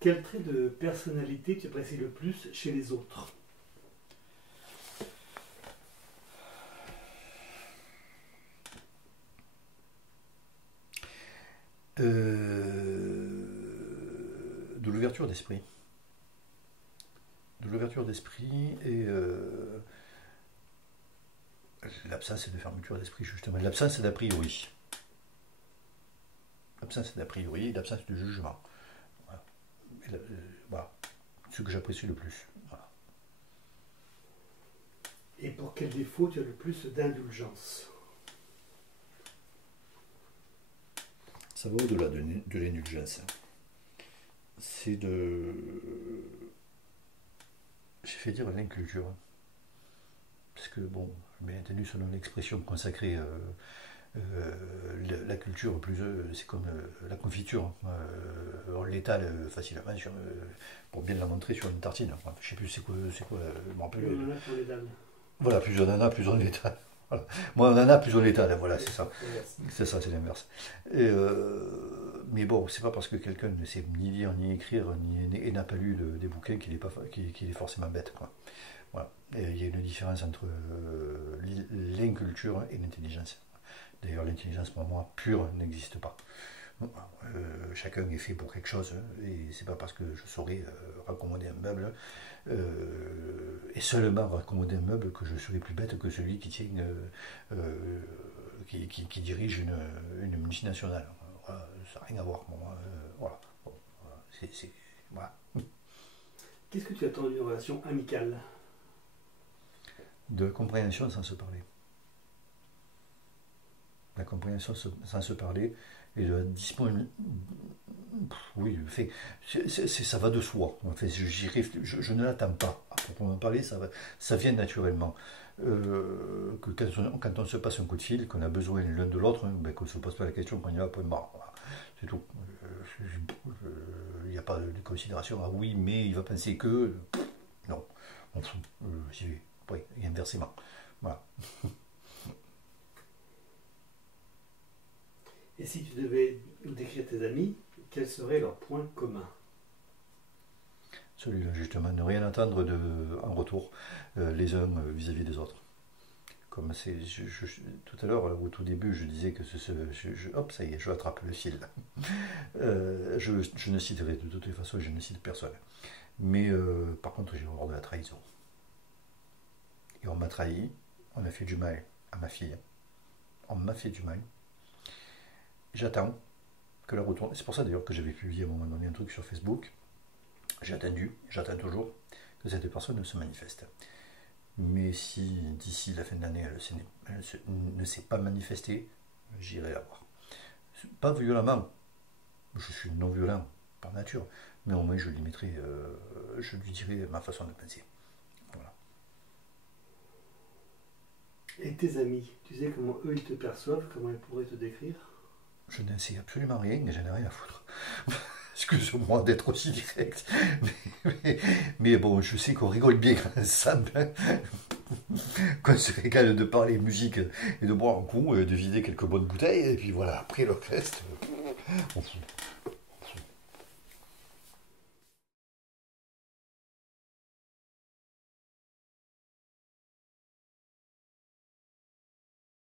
Quel trait de personnalité tu apprécies le plus chez les autres? De l'ouverture d'esprit. De l'ouverture d'esprit et l'absence de fermeture d'esprit, justement. L'absence d'a priori. L'absence d'a priori, l'absence de jugement. Voilà. Voilà. Ce que j'apprécie le plus. Voilà. Et pour quel défaut tu as le plus d'indulgence? Ça va au-delà de l'indulgence. C'est de... J'ai fait dire l'inculture. Parce que, bon, bien entendu, selon l'expression consacrée, la culture, plus c'est comme la confiture. On l'étale facilement pour bien la montrer sur une tartine. Enfin, je ne sais plus c'est quoi je me rappelle. Plus on en a, plus on les donne. Voilà, plus on en a, plus on l'étale. Voilà. Moins on en a, plus on l'étale. Voilà, c'est ça. C'est ça, c'est l'inverse. Mais bon, c'est pas parce que quelqu'un ne sait ni lire, ni écrire, et n'a pas lu des bouquins qu'il est forcément bête, quoi. Voilà. Et il y a une différence entre l'inculture et l'intelligence. D'ailleurs, l'intelligence, pour moi, pure, n'existe pas. Chacun est fait pour quelque chose, et c'est pas parce que je saurais raccommoder un meuble, et seulement raccommoder un meuble, que je serai plus bête que celui qui tient, qui dirige une multinationale. Voilà, ça n'a rien à voir. Bon, voilà. Bon, voilà. Qu'est-ce que tu attends d'une relation amicale? De compréhension sans se parler. La compréhension sans se parler et de la disponibilité. Oui, ça va de soi. En fait, je ne l'attends pas. À proprement parler, ça vient naturellement. Que quand on se passe un coup de fil, qu'on a besoin l'un de l'autre, ben, qu'on ne se pose pas la question, qu'on y va, point barre. Voilà. C'est tout. Il n'y a pas de considération. Ah oui, mais il va penser que. Non, on fout. J'y vais. Oui, et inversement. Voilà. Et si tu devais nous décrire tes amis, quels seraient leurs points communs? Celui-là, justement, ne rien attendre en retour les uns vis-à-vis des autres. Comme c'est, tout à l'heure, au tout début, je disais que hop, ça y est, je attrape le fil. Je ne citerai de toute façon, je ne cite personne. Mais par contre, j'ai horreur de la trahison. Et on m'a trahi, on a fait du mal à ma fille. On m'a fait du mal. J'attends que la retourne. C'est pour ça d'ailleurs que j'avais publié à un moment donné un truc sur Facebook. J'ai attendu, j'attends toujours que cette personne se manifeste. Mais si d'ici la fin de l'année elle ne s'est pas manifestée, j'irai la voir. Pas violemment, je suis non violent par nature, mais au moins je lui mettrai, je lui dirai ma façon de penser. Voilà. Et tes amis, tu sais comment eux ils te perçoivent, comment ils pourraient te décrire? Je n'en sais absolument rien et j'en ai rien à foutre. Excuse-moi d'être aussi direct. Mais bon, je sais qu'on rigole bien ensemble. Qu'on se régale de parler musique et de boire un coup, et de vider quelques bonnes bouteilles. Et puis voilà, après le reste, on fout.